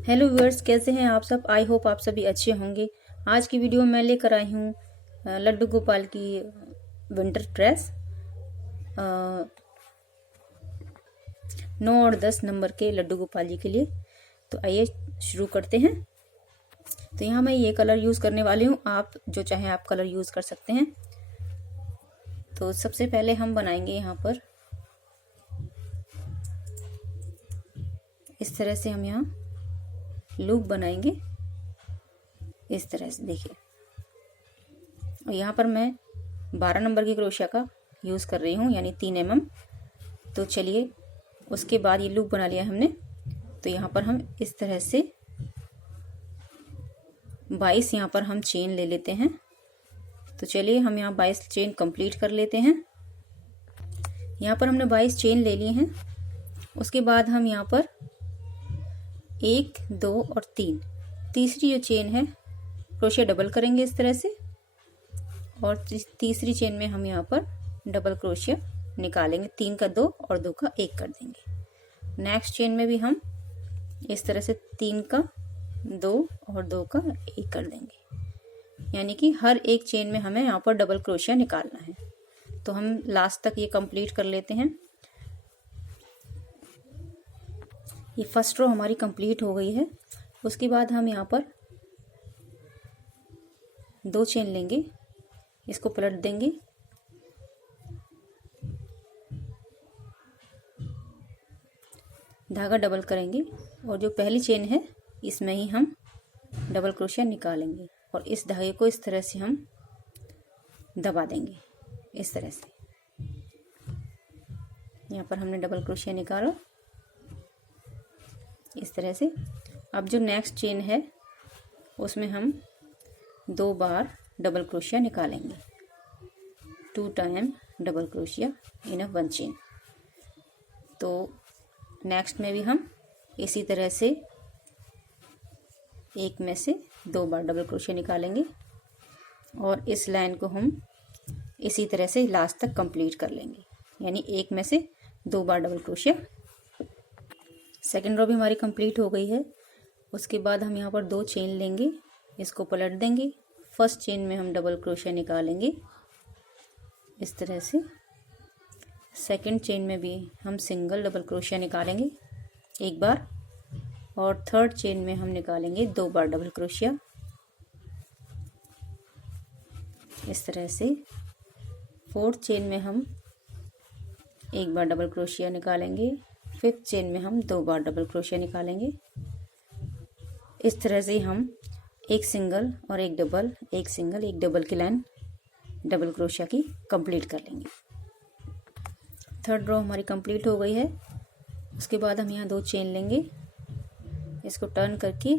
Hello viewers, कैसे हैं आप सब। आई होप आप सभी अच्छे होंगे। आज की वीडियो में मैं लेकर आई हूँ लड्डू गोपाल की विंटर ड्रेस 9 और 10 नंबर के लड्डू गोपाल जी के लिए। तो आइए शुरू करते हैं। तो यहाँ मैं ये कलर यूज़ करने वाली हूँ, आप जो चाहें आप कलर यूज़ कर सकते हैं। तो सबसे पहले हम बनाएंगे यहाँ पर इस तरह से, हम यहाँ लूप बनाएंगे इस तरह से, देखिए। और यहाँ पर मैं 12 नंबर की क्रोशिया का यूज़ कर रही हूँ, यानी 3 mm। तो चलिए, उसके बाद ये लूप बना लिया हमने। तो यहाँ पर हम इस तरह से 22 यहाँ पर हम चेन ले लेते हैं। तो चलिए हम यहाँ 22 चेन कंप्लीट कर लेते हैं। यहाँ पर हमने 22 चेन ले लिए हैं। उसके बाद हम यहाँ पर 1, 2 और 3, तीसरी जो चेन है क्रोशिया डबल करेंगे इस तरह से, और तीसरी चेन में हम यहाँ पर डबल क्रोशिया निकालेंगे। 3 का 2 और 2 का 1 कर देंगे। नेक्स्ट चेन में भी हम इस तरह से 3 का 2 और 2 का 1 कर देंगे, यानी कि हर एक चेन में हमें यहाँ पर डबल क्रोशिया निकालना है। तो हम लास्ट तक ये कंप्लीट कर लेते हैं। ये फर्स्ट रो हमारी कंप्लीट हो गई है। उसके बाद हम यहाँ पर 2 चेन लेंगे, इसको पलट देंगे, धागा डबल करेंगे और जो पहली चेन है इसमें ही हम डबल क्रोशिया निकालेंगे और इस धागे को इस तरह से हम दबा देंगे इस तरह से। यहाँ पर हमने डबल क्रोशिया निकाला इस तरह से। अब जो नेक्स्ट चेन है उसमें हम 2 बार डबल क्रोशिया निकालेंगे, 2 टाइम डबल क्रोशिया इन 1 चेन। तो नेक्स्ट में भी हम इसी तरह से एक में से 2 बार डबल क्रोशिया निकालेंगे और इस लाइन को हम इसी तरह से लास्ट तक कंप्लीट कर लेंगे, यानी एक में से 2 बार डबल क्रोशिया। सेकेंड रो भी हमारी कंप्लीट हो गई है। उसके बाद हम यहाँ पर 2 चेन लेंगे, इसको पलट देंगे। फर्स्ट चेन में हम डबल क्रोशिया निकालेंगे इस तरह से। सेकंड चेन में भी हम सिंगल डबल क्रोशिया निकालेंगे 1 बार, और थर्ड चेन में हम निकालेंगे 2 बार डबल क्रोशिया इस तरह से। फोर्थ चेन में हम 1 बार डबल क्रोशिया निकालेंगे। फिफ्थ चेन में हम 2 बार डबल क्रोशिया निकालेंगे। इस तरह से हम एक सिंगल और एक डबल, एक सिंगल एक डबल की लाइन डबल क्रोशिया की कंप्लीट कर लेंगे। थर्ड रो हमारी कंप्लीट हो गई है। उसके बाद हम यहाँ 2 चेन लेंगे, इसको टर्न करके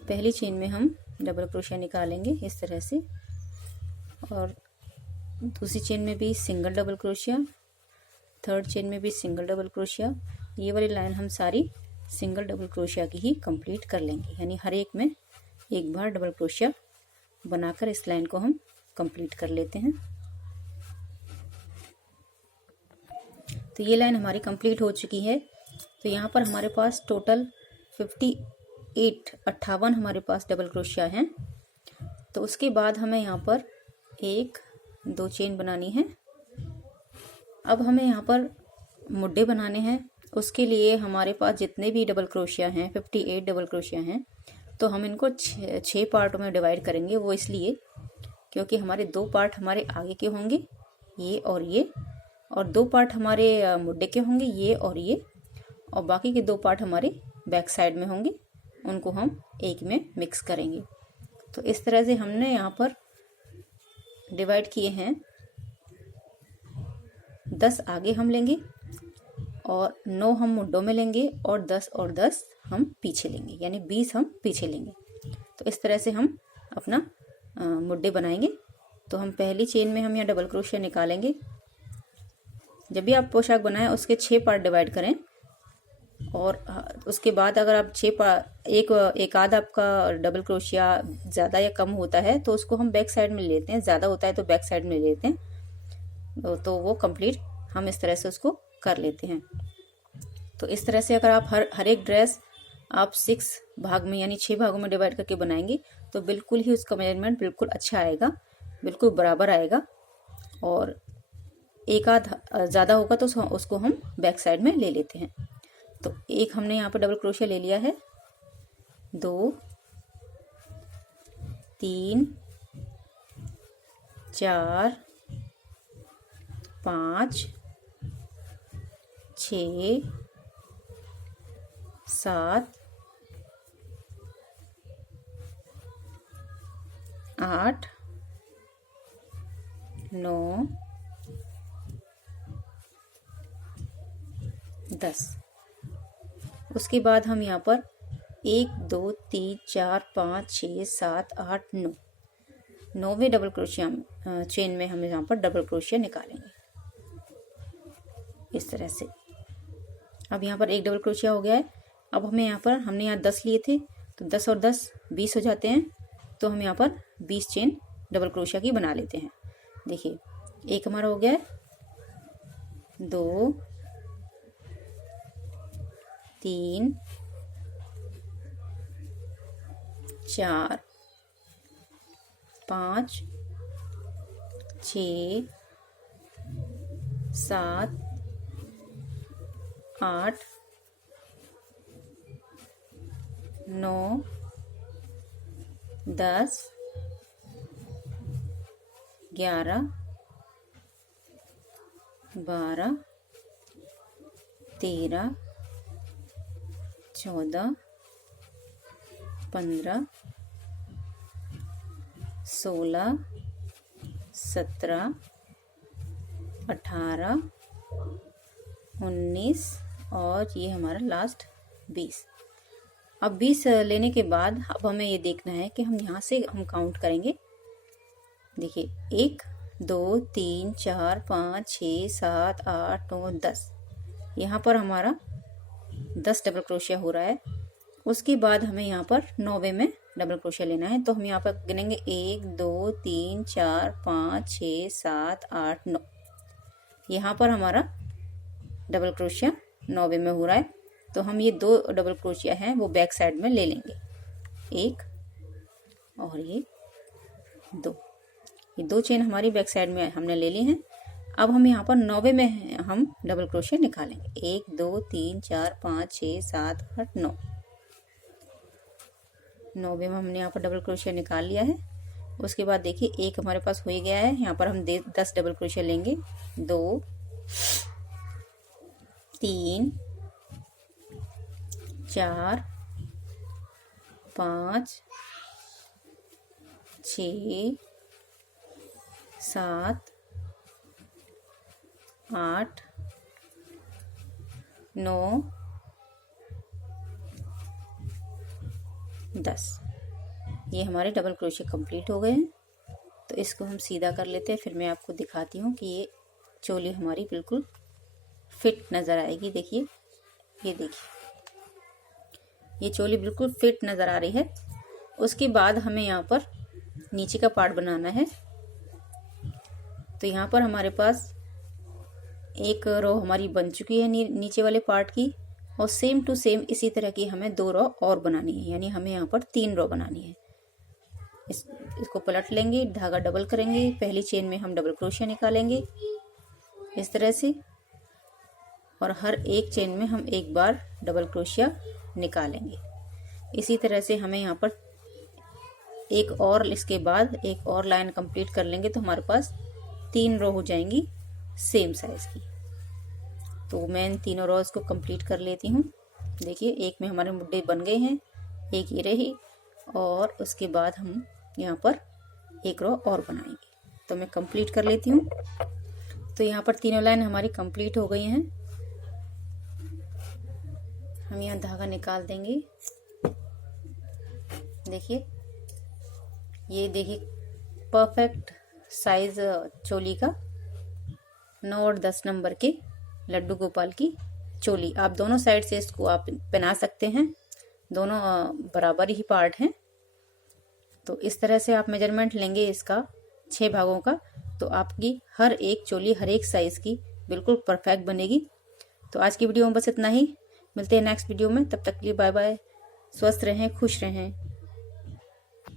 पहली चेन में हम डबल क्रोशिया निकालेंगे इस तरह से, और दूसरी चेन में भी single double crochet, third chain में भी सिंगल डबल क्रोशिया। ये वाली लाइन हम सारी सिंगल डबल क्रोशिया की ही कंप्लीट कर लेंगे, यानी हर एक में 1 बार डबल क्रोशिया बनाकर इस लाइन को हम कंप्लीट कर लेते हैं। तो ये लाइन हमारी कंप्लीट हो चुकी है। तो यहाँ पर हमारे पास टोटल 58 हमारे पास डबल क्रोशिया हैं। तो उसके बाद हमें यहाँ पर 1, 2 चेन बनानी है। अब हमें यहाँ पर मुड्डे बनाने हैं। उसके लिए हमारे पास जितने भी डबल क्रोशिया हैं, 58 डबल क्रोशिया हैं, तो हम इनको 6 पार्टों में डिवाइड करेंगे। वो इसलिए क्योंकि हमारे 2 पार्ट हमारे आगे के होंगे, ये, और 2 पार्ट हमारे मुड्डे के होंगे, ये और ये, और बाकी के 2 पार्ट हमारे बैक साइड में होंगे। उनको हम एक में मिक्स करेंगे। तो इस तरह से हमने यहाँ पर डिवाइड किए हैं। 10 आगे हम लेंगे और 9 हम मुड्डों में लेंगे, और 10 हम पीछे लेंगे, यानी 20 हम पीछे लेंगे। तो इस तरह से हम अपना मुड्डे बनाएंगे। तो हम पहली चेन में हम यहाँ डबल क्रोशिया निकालेंगे। जब भी आप पोशाक बनाएं उसके 6 पार्ट डिवाइड करें, और उसके बाद अगर आप एक आध आपका डबल क्रोशिया ज़्यादा या कम होता है तो उसको हम बैक साइड में लेते हैं, ज़्यादा होता है तो बैक साइड में लेते हैं। तो वो कंप्लीट हम इस तरह से उसको कर लेते हैं। तो इस तरह से अगर आप हर एक ड्रेस आप 6 भाग में यानी 6 भागों में डिवाइड करके बनाएंगे तो बिल्कुल ही उसका मेजरमेंट बिल्कुल अच्छा आएगा, बिल्कुल बराबर आएगा। और एक आध ज़्यादा होगा तो उसको हम बैक साइड में ले लेते हैं। तो एक हमने यहाँ पर डबल क्रोशिया ले लिया है, 2 3 4 5 6 7 8 9 10। उसके बाद हम यहाँ पर 1 2 3 4 5 6 7 8 9 9वें डबल क्रोशिया चेन में हम यहाँ पर डबल क्रोशिया निकालेंगे इस तरह से। अब यहाँ पर एक डबल क्रोशिया हो गया है। अब हमें यहाँ पर हमने यहाँ 10 लिए थे तो 10 और 10 20 हो जाते हैं। तो हम यहाँ पर 20 चेन डबल क्रोशिया की बना लेते हैं। देखिए एक हमारा हो गया है, 2 3 4 5 6 7 8 9 10 11 12 13 14 15 16 17 18 19 और ये हमारा लास्ट 20। अब 20 लेने के बाद अब हमें ये देखना है कि हम यहाँ से हम काउंट करेंगे। देखिए 1 2 3 4 5 6 7 8 9 10, यहाँ पर हमारा 10 डबल क्रोशिया हो रहा है। उसके बाद हमें यहाँ पर 9वें में डबल क्रोशिया लेना है। तो हम यहाँ पर गिनेंगे 1 2 3 4 5 6 7 8 9, यहाँ पर हमारा डबल क्रोशिया 9वें में हो रहा है। तो हम ये 2 डबल क्रोशिया हैं वो बैक साइड में ले लेंगे, 1 और ये 2। ये 2 चेन हमारी बैक साइड में हमने ले ली हैं। अब हम यहाँ पर 9वें में हम डबल क्रोशिया निकालेंगे, 1 2 3 4 5 6 7 8 9। 9वें में हमने यहाँ पर डबल क्रोशिया निकाल लिया है। उसके बाद देखिए एक हमारे पास हो ही गया है। यहाँ पर हम 10 डबल क्रोशिया लेंगे, 2 3 4 5 6 7 8 9 10। ये हमारे डबल क्रोशिया कंप्लीट हो गए हैं। तो इसको हम सीधा कर लेते हैं, फिर मैं आपको दिखाती हूँ कि ये चोली हमारी बिल्कुल फिट नज़र आएगी। देखिए ये देखिए ये चोली बिल्कुल फिट नज़र आ रही है। उसके बाद हमें यहाँ पर नीचे का पार्ट बनाना है। तो यहाँ पर हमारे पास एक रो हमारी बन चुकी है नीचे वाले पार्ट की, और सेम टू सेम इसी तरह की हमें 2 रो और बनानी है, यानी हमें यहाँ पर 3 रो बनानी है। इसको पलट लेंगे, धागा डबल करेंगे, पहली चेन में हम डबल क्रोशिया निकालेंगे इस तरह से, और हर एक चेन में हम एक बार डबल क्रोशिया निकालेंगे। इसी तरह से हमें यहाँ पर एक और, इसके बाद एक और लाइन कंप्लीट कर लेंगे तो हमारे पास 3 रो हो जाएंगी सेम साइज की। तो मैं इन तीनों रोज को कंप्लीट कर लेती हूँ। देखिए एक में हमारे मुड्डे बन गए हैं, एक ये रही, और उसके बाद हम यहाँ पर एक रो और बनाएंगे। तो मैं कंप्लीट कर लेती हूँ। तो यहाँ पर तीनों लाइन हमारी कंप्लीट हो गई हैं। हम यहाँ धागा निकाल देंगे। देखिए ये देखिए परफेक्ट साइज चोली का 9 और 10 नंबर के लड्डू गोपाल की चोली। आप दोनों साइड से इसको आप पहना सकते हैं, दोनों बराबर ही पार्ट हैं। तो इस तरह से आप मेजरमेंट लेंगे इसका 6 भागों का, तो आपकी हर एक चोली हर एक साइज की बिल्कुल परफेक्ट बनेगी। तो आज की वीडियो में बस इतना ही, मिलते हैं नेक्स्ट वीडियो में। तब तक के लिए बाय बाय। स्वस्थ रहें, खुश रहें।